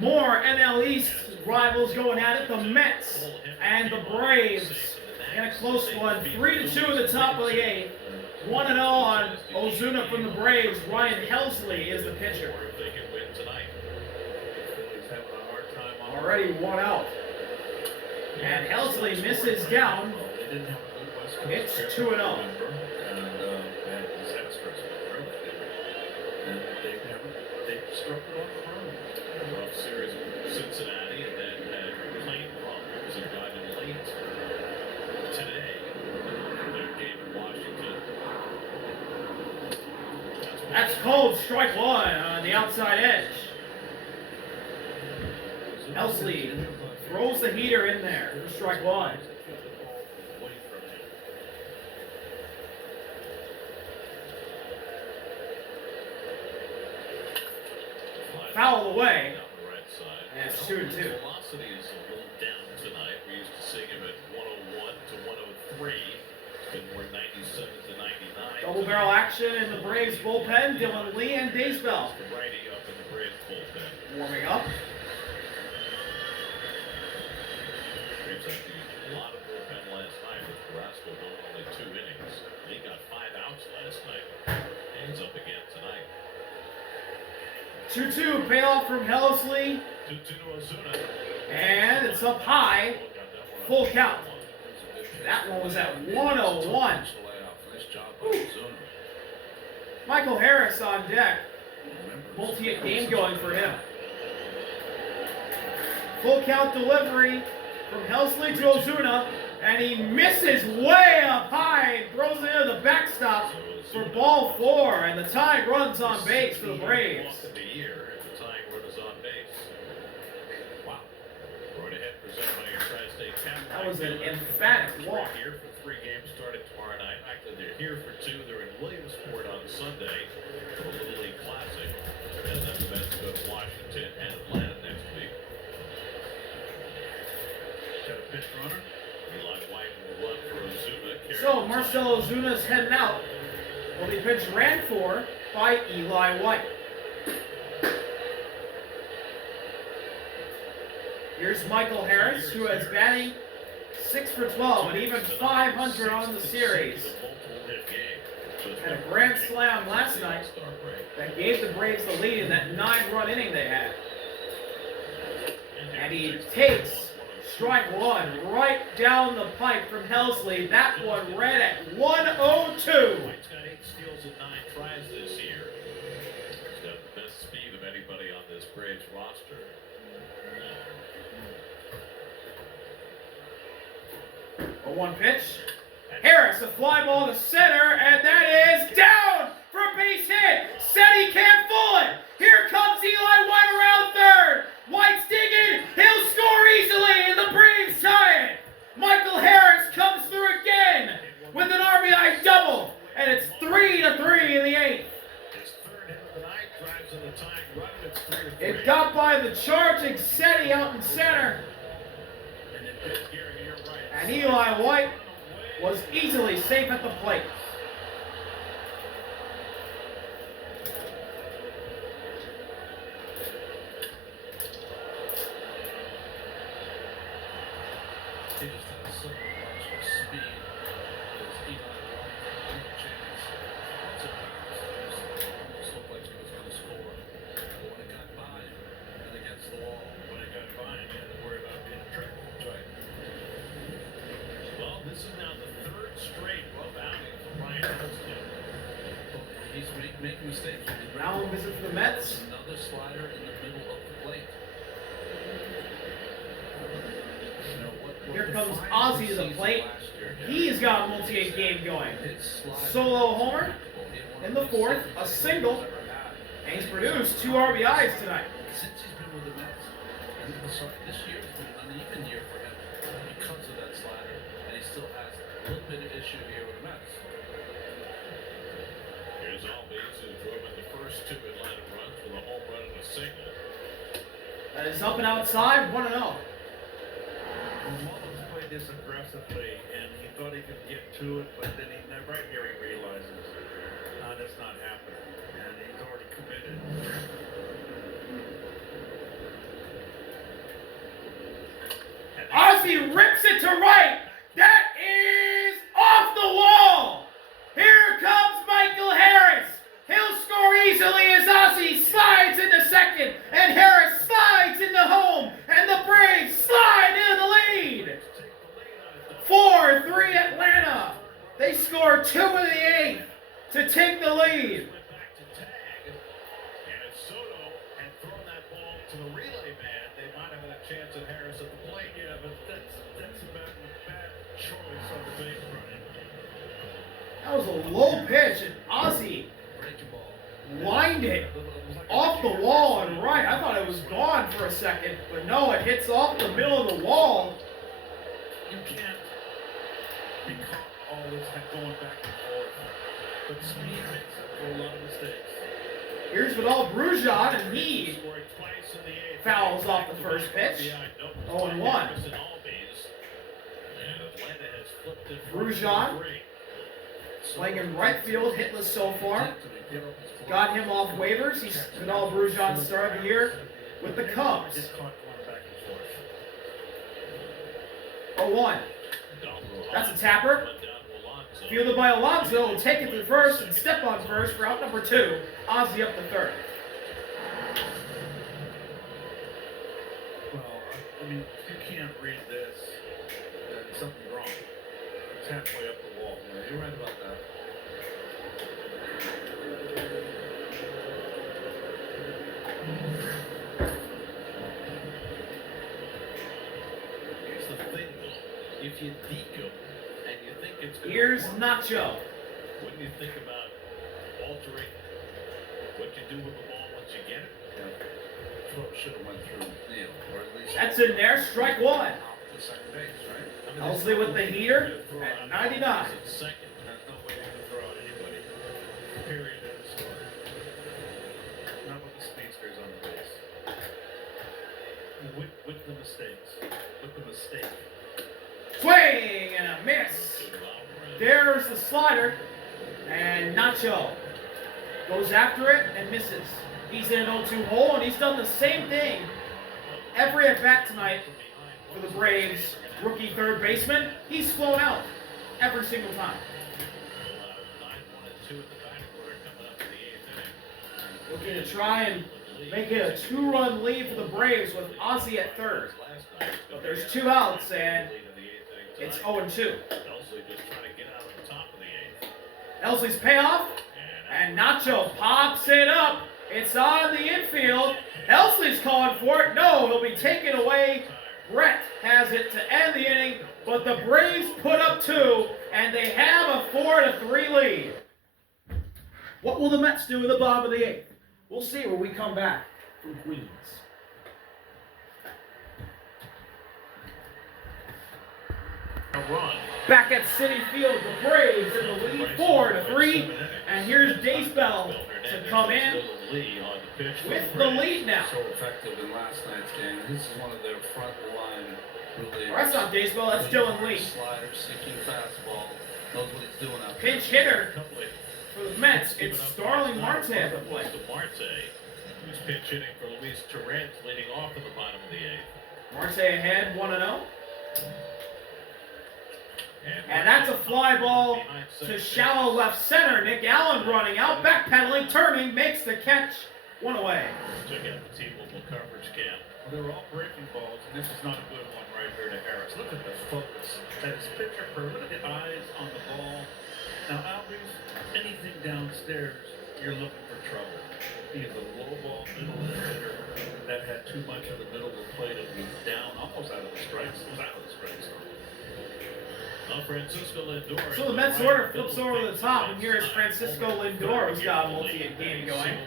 More NL East rivals going at it. The Mets and the Braves in a close one. 3-2 in the top of the 8th. 1-0 on Ozuna from the Braves. Ryan Helsley is the pitcher. Already 1 out. And Helsley misses down. It's 2-0. Rough series of Cincinnati that had plane problems and got in late today. Their game in Washington. That's cold. Strike one on the outside edge. Helsley throws the heater in there for strike one. Foul away. And it's 2-2. Velocity is a little down tonight. We used to see him at 101 to 103. It's been more 97 to 99. Double barrel action in the Braves bullpen. Dylan Lee and Daysbell The righty up in the Braves bullpen. warming up. Braves had a lot of bullpen last night with Carrasco going only 2 innings. He got 5 outs last night. And he's up again tonight. 2-2 payoff from Helsley. 2-2 to Ozuna. And it's up high. Full count. That one was at 101. Ooh. Michael Harris on deck. Multi-hit game going for him. Full count delivery from Helsley to Ozuna. And he misses way up high. Throws it into the backstop for ball 4. And the tying runs on base for the Braves. That was an emphatic walk. Here for 3 games starting tomorrow night. Actually, they're here for 2. They're in Williamsport on Sunday for the Little League Classic. And then the Mets go to Washington and Atlanta next week. Got a pitch runner. Eli White will run for Ozuna. So Marcell Ozuna's heading out. Will be pitch ran for by Eli White. Here's Michael Harris, who is batting 6 for 12 and even 500 on the series. Had a grand slam last night that gave the Braves the lead in that 9-run inning they had. And he takes strike one right down the pipe from Helsley. That one read at 102. White's got 8 steals and 9 tries this year. He's got the best speed of anybody on this Braves roster. A 1 pitch. Harris, a fly ball to center, and that is down for a base hit. Said he can't fool it. Here comes Eli White around third. White's digging. He'll score easily, and the Braves tie it. Michael Harris comes through again with an RBI double, and it's 3-3 in the 8th. His 3rd hit of the night drives in the tying run. It's 3-3. It got by the charging Seti out in center. And Eli White was easily safe at the plate. He just had a sudden rush of speed. As Eli White had a chance. Almost looked like he was going to score. But when it got by and against the wall, when it got by, he had to worry about being tricked. That's right. Well, this is now the 3rd straight rough outing for Ryan Helsley. He's making mistakes. Round visit for the Mets. Another slider in the middle of the plate. Here comes Ozzie to the plate. He's got a multi-hit game going. Solo homer in the 4th, a single, and he's produced 2 RBIs tonight. Since he's been with the Mets, this year's been an uneven year for him because of that slider, and he still has a little bit of issue here with the Mets. Here's Albies, who drove in the first 2 Atlanta runs with a home run and a single. That is up and outside, 1-0. Mullins played this aggressively, and he thought he could get to it, but then right here he realizes, that's not happening, and he's already committed. Ozzie rips it to right. That is off the wall. Here comes Michael Harris. He'll score easily as Ozzie slides into second, and Harris slides into home, and the Braves slide into the lead. 4-3 Atlanta. They score 2 in the 8th to take the lead. Went back to tag, and if Soto had thrown that ball to the relay man, they might have had a chance at Harris at the plate. Yeah, but that's a bad choice on the base running. That was a low pitch, and Ozzie lined it off the wall and right. I thought it was gone for a second, but no, it hits off the middle of the wall. You can't be caught all this going back and forth. But speed makes up for a lot of mistakes. Here's Vidal Brujan, and he Scored twice in the 8th. fouls off the first pitch. 0-1. Brujan playing in right field, hitless so far. Got him off waivers. He's Vidal Brujan started the year with the Cubs. Just caught going back and forth. 0-1. That's a tapper. Fielded by Alonso, will take it to first and step on first for out number 2. Ozzie up to third. Well, I mean, you can't read this. There's something wrong. It's halfway up the wall. Yeah, you're right about that. Here's the thing, though. If you deke him and you think it's good, Here's Nacho. wouldn't you think about altering what you do with the ball once you get it? Yeah. Throw should have went through Neil, or at least That's in there. Strike 1. off the second base, right? I mean, Elsley with the heater at 99. It's second. There's no way you can throw at anybody. Period. End of story. Not with the speedsters on the base. With the mistakes. With the mistake. Swing and a miss. There's the slider. And Nacho goes after it and misses. He's in an 0-2 hole, and he's done the same thing every at-bat tonight for the Braves. Rookie third baseman, he's flown out every single time. 9-1-2 at the batting order coming up in the 8th inning. Looking to try and make it a 2-run lead for the Braves with Ozzie at third. But there's 2 outs, and it's 0-2. Elsley just trying to get out on the top of the 8th. Elsley's payoff, and Nacho pops it up. It's on the infield. Elsley's calling for it. No, he'll be taken away. Brett has it to end the inning, but the Braves put up 2, and they have a 4-3 lead. What will the Mets do in the bottom of the 8th? We'll see when we come back from Queens. A run. Back at Citi Field, the Braves in the lead 4-3, and here's Daysbell to come in with the lead now. So effective in last night's game. This is one of their front line relievers. Well, that's not Daysbell, that's Dylan Lee. Slider, sinking fastball. Knows what he's doing out there. Pinch hitter for the Mets, it's Starling Marte at the plate. Marte, who's pinch hitting for Luis Torrens, leading off in the bottom of the 8th. Marte ahead, 1-0. And that's a fly ball to shallow left center. Nick Allen running out, backpedaling, turning, makes the catch. 1 away. Check out the T-Mobile coverage cam. They're all breaking balls, and this is not a good one right here to Harris. Look at the focus. That is picture perfect. Look at the eyes on the ball. Now, Albies, anything downstairs, you're looking for trouble. He is a low ball middle hitter that had too much of the middle of the plate and was down, almost out of the strikes. It was out of the strikes. Francisco Lindor. So the Mets order flips over to the top, and here is Francisco Lindor, who's got a multi-hit game going.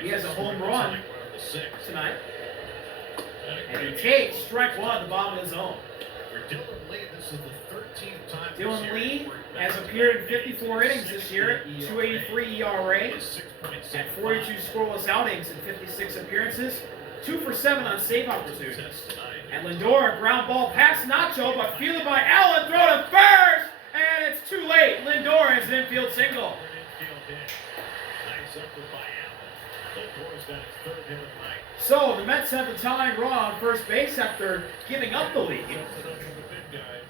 He has a home run tonight. And he takes strike 1 at the bottom of the zone. For Dylan Lee, this is the 13th time Dylan Lee has appeared in 54 innings this year, 2.83 ERA, at 42 scoreless outings in 56 appearances, 2 for 7 on save opportunities. And Lindor, a ground ball past Nacho, but fielded by Allen, throw to first, and it's too late. Lindor has an infield single. Nice effort by Allen. Lindor's got his 3rd hit of the night. So the Mets have the tying run on first base after giving up the lead. Jumping up for the big guys.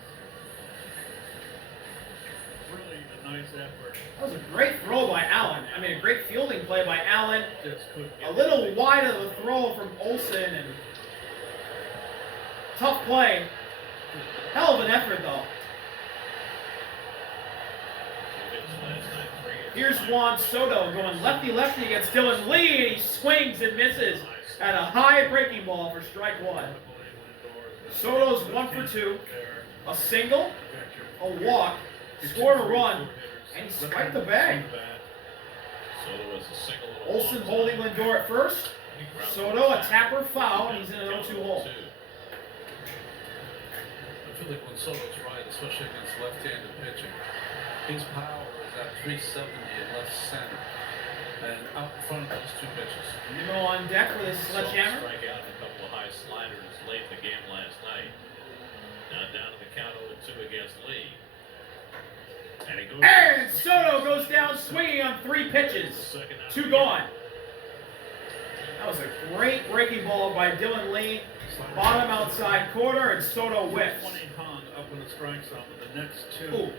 Really a nice effort. That was a great throw by Allen. I mean, a great fielding play by Allen. Just couldn't get A little it. wide of the throw from Olsen, and tough play. Hell of an effort, though. Here's Juan Soto going lefty-lefty against Dylan Lee, and he swings and misses at a high breaking ball for strike one. Soto's 1 for 2, a single, a walk, scored a run, and he swiped the bag. Soto is a single. Olsen holding Lindor at first. Soto a tapper foul, and he's in an 0-2 hole. I feel like when Soto's right, especially against left-handed pitching, his power is at 370 in left center. And out in front of those two pitches. Nimmo on deck with his sledgehammer. Strike out a couple of high sliders late in the game last night. Now down to the count 0-2 against Lee. And he goes. And Soto goes down swinging on 3 pitches. 2 gone. That was a great breaking ball by Dylan Lee. Bottom outside corner, and Soto whiffs. 20 hung up in the strike zone, but the next 2. Ooh,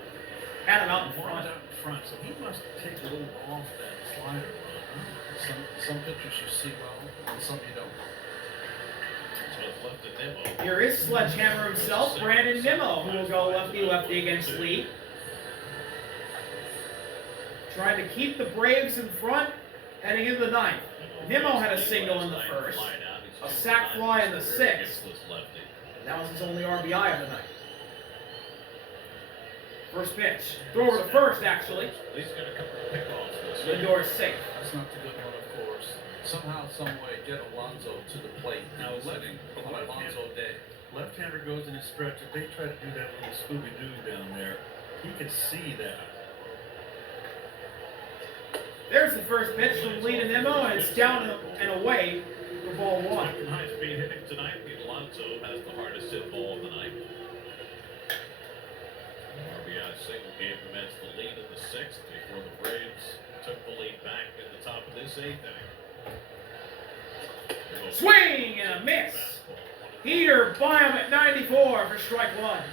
had him out in One front. out in front, so he must take a little off that slider. Some pitchers you see well, and some you don't. So it's left to Nimmo. Here is Sledgehammer himself, Brandon Nimmo, who will go lefty-lefty against Lee. Trying to keep the Braves in front heading into the 9th. Nimmo had a single in the first, a sac fly in the 6th. That was his only RBI of the night. First pitch. Throw over to first, actually. He's got a couple of pickoffs for this. Lindor is safe. That's not the good one, of course. Somehow, some way, get Alonso to the plate. Now sitting on Alonso day. Left-hander goes in his stretch. If they try to do that little Scooby-Doo down there, he can see that. There's the first pitch from Lee to Nimmo, and it's down and away for ball 1. High-speed hitting tonight. Alonso has the hardest hit ball of the night. RBI single gave the Mets the lead in the 6th before the Braves took the lead back in the top of this 8th inning. Swing and a miss. Heater by him at 94 for strike 1.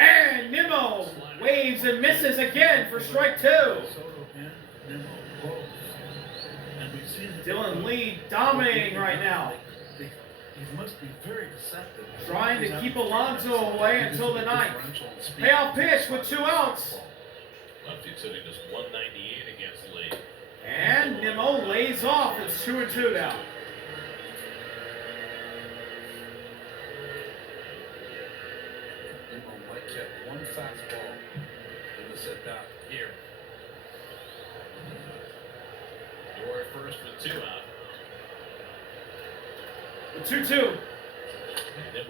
And Nimmo waves and misses again for strike 2. Soto and Nimmo both. And we see that Dylan Lee dominating right now. He must be very deceptive. Trying to keep Alonso away until the 9th. Payoff pitch with 2 outs. Lefty sitting just 198 against Lee. And Nimmo lays off. It's 2-2 now. Nimmo might get one fastball in this at bat here. Dewar first with 2 out. The 2-2.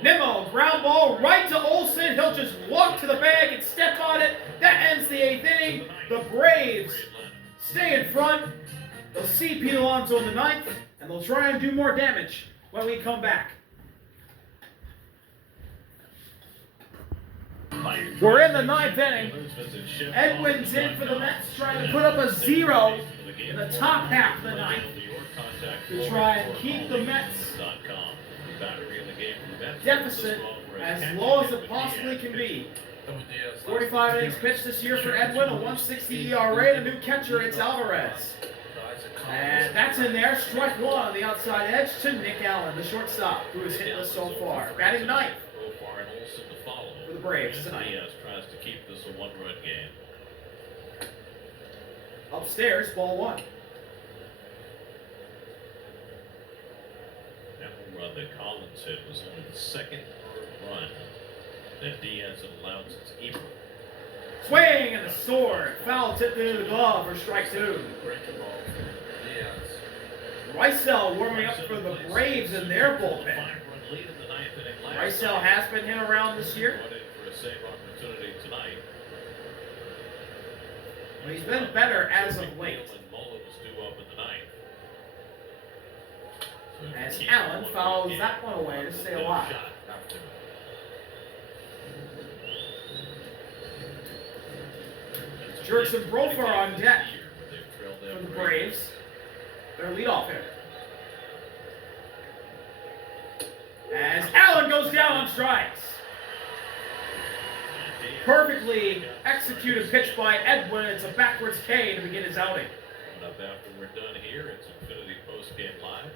Nimmo, ground ball right to Olsen. He'll just walk to the bag and step on it. That ends the 8th inning. The Braves stay in front. They'll see Pete Alonso in the 9th, and they'll try and do more damage when we come back. We're in the 9th inning. Edwin's in for the Mets, trying to put up a 0 in the top half of the 9th to try and keep the Mets deficit as low as it possibly can be. 45 innings pitched this year for Edwin, a 160 ERA, and a new catcher, it's Alvarez. And that's in there, strike 1 on the outside edge to Nick Allen, the shortstop, who is hitless so far. Batting 9th for the Braves tonight. Diaz tries to keep this a 1-run game. Upstairs, ball 1. That one run that Collins hit was only the 2nd run that Diaz had allowed since April. Swing and the sword. Foul tipped into the glove for strike 2. Breaking ball. Diaz. Rysell warming up for the Braves in their bullpen. 5-run lead in the 9th inning last Rysell night. has been hit around this year. Brought in for a save opportunity tonight. But he's been better as of late. And Mullins due up in the 9th. As Allen fouls that one away to stay alive. Jerks and Profar on deck for the Braves. Their leadoff hitter. As Allen goes down on strikes. Perfectly executed pitch by Edwin. It's a backwards K to begin his outing. Up after we're done here, it's Infinity Postgame Live.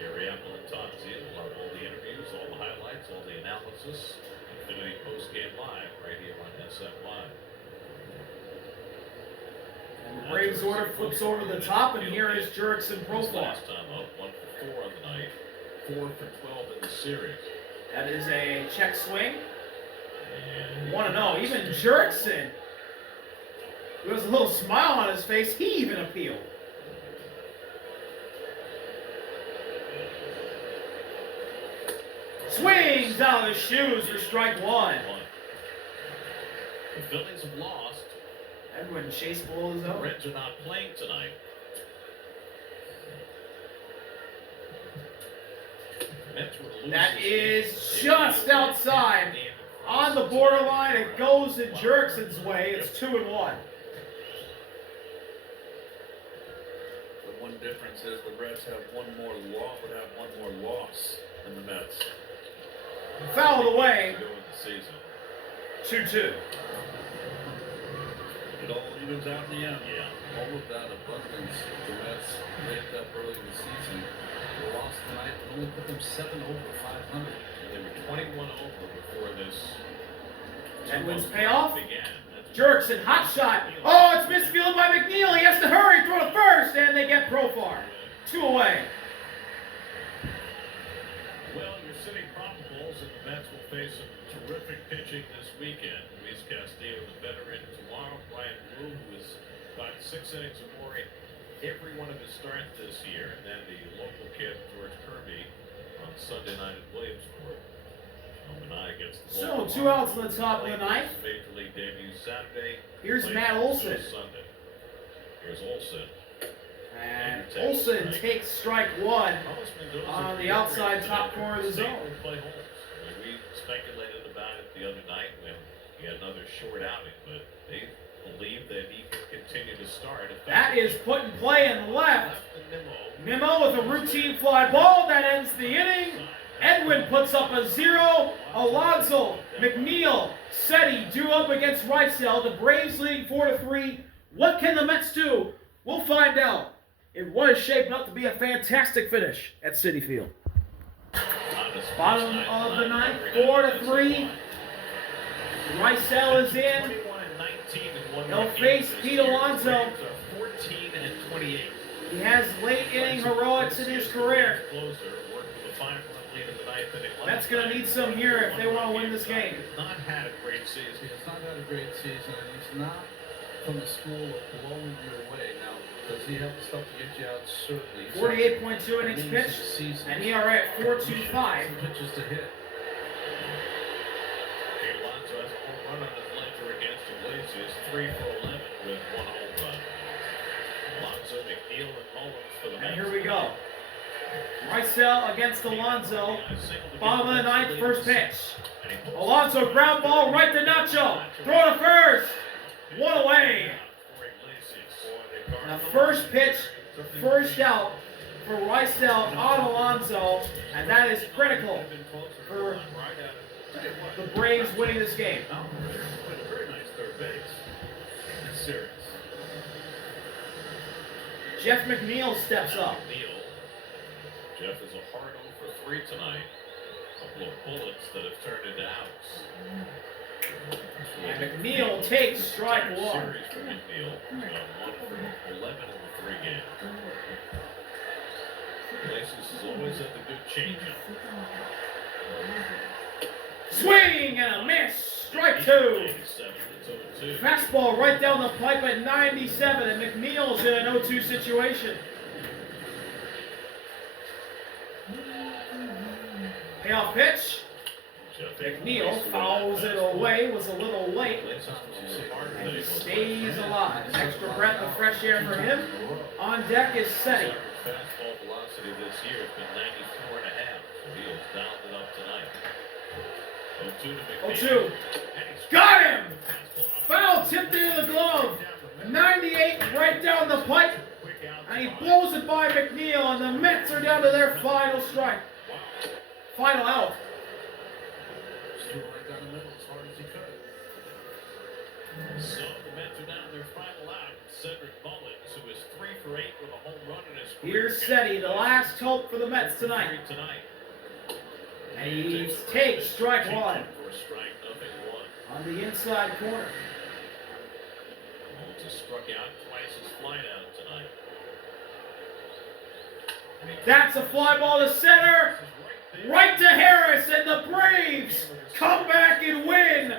Gary Apple and Todd Zeal will have all the interviews, all the highlights, all the analysis. Infinity Postgame Live right here on SM Live. And the Braves order flips over the top, and here is Jurickson Profar. Last time up, 1 for 4 on the night, 4 for 12 in the series. That is a check swing. 1-0. Even Jurickson, who has a little smile on his face, he even appealed. Swings out of the shoes for strike one. The Phillies have lost. Edwin chase ball is The over. Reds are not playing tonight. Mets were to lose That this is game. just outside. On the borderline, it goes in Jurickson's way. It's 2-1. The one difference is the Reds have one more loss than the Mets. Fouled away. Go in the season. 2-2. It all evens out in the end. Yeah. All of that abundance the Mets raked up early in the season. They lost tonight, but only put them 7 over 500. They were 21 over before this. Edwin's payoff. Began. Jurickson, hot shot. Oh, it's misfield by McNeil. He has to hurry, throw to first, and they get Profar. 2 away. Well, your city probables and the Mets will face some terrific pitching this weekend. Luis Castillo, the veteran, tomorrow. Brian Blue, who has gotten 6 innings or more in every one of his starts this year. And then the local kid, George Kirby, on Sunday night at Williamsport. Manai gets the So, ball 2 outs in the top of the ninth. Major League debut Saturday. Here's Played Matt Olson. Sunday. Here's Olson. And Olson takes strike one. Carlos Mendoza On the was outside great top today. corner of the State zone. would play Holmes. I mean, we speculated about it the other night when he had another short outing, but they believe that he can continue to start. That is put in play and left. Left the Nimmo. Nimmo with a routine fly ball that ends the inning. Edwin puts up a 0. Alonso, McNeil, Seti due up against Rysell. The Braves leading 4-3. What can the Mets do? We'll find out. It was shaping up to be a fantastic finish at Citi Field. Bottom of the ninth, 4-3. Rysell is in. 21-19 in one He'll run face game. Pete Alonso. Braves are 14-28. He has late inning heroics in his career. Closer, worked with a 5-run lead in the ninth inning. Mets going to need some here if they want to win this game. Not had a great season. He has not had a great season, and he's not from the school of blowing you away. Now, does he have the stuff to get you out? Certainly. 48.2 innings pitched, Season. and ERA at 4.25. Some pitches to hit. Pete Alonso has a home run on his ledger against Iglesias, 3 for 11 with 1 home run. Alonso, McNeil, and Mullins for the Mets. And here we go. Rysell against Alonso. Bottom of the ninth, first pitch. Alonso ground ball right to Nacho. Throw to first. 1 away. The first pitch, first out for Rysell on Alonso, and that is critical for the Braves winning this game. Played a very nice third base in this series. Jeff McNeil steps up. Jeff is a hard 0 for 3 tonight. A couple of bullets that have turned into outs. And McNeil takes strike one. Series for McNeil. 1 for 11 in the 3 games. Iglesias is always at the good changeup. Swing and a miss. Strike 2. 87, it's 0-2. Fastball right down the pipe at 97, and McNeil's in an 0-2 situation. Payoff pitch. McNeil fouls it away, was a little late, and he stays alive. Extra breath of fresh air for him. On deck is Seti. Fastball velocity this this year has been 94.5. So he has dialed it up tonight. 0-2 to McNeil. 0-2. Got him! Foul tipped into the glove. 98 right down the pipe. And he blows it by McNeil, and the Mets are down to their final strike. Final out. Still right down the middle as hard as he could. So the Mets are down to their final out. Cedric Mullins, who is 3 for 8 with a home run in his career. Here's Seti, the last hope for the Mets tonight. And he takes strike one For strike, nothing one. on the inside corner. Mullins has struck out twice his fly out tonight. That's a fly ball to center, right to Harris, and the Braves come back and win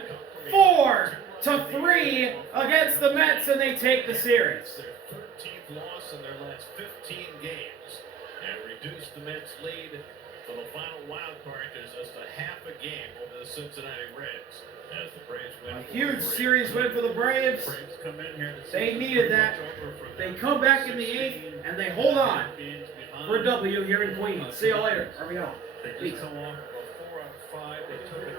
4-3 against the Mets, and they take the series. Their 13th loss in their last 15 games, and reduced the Mets' lead for the final wild card to just a half a game over the Cincinnati Reds. As the Braves win A huge series win for the Braves. Braves come in here. They needed that. They come back in the 8th, and they hold on for a W here in Queens. See you later. RBO. They just come off a 4 out of 5. They took it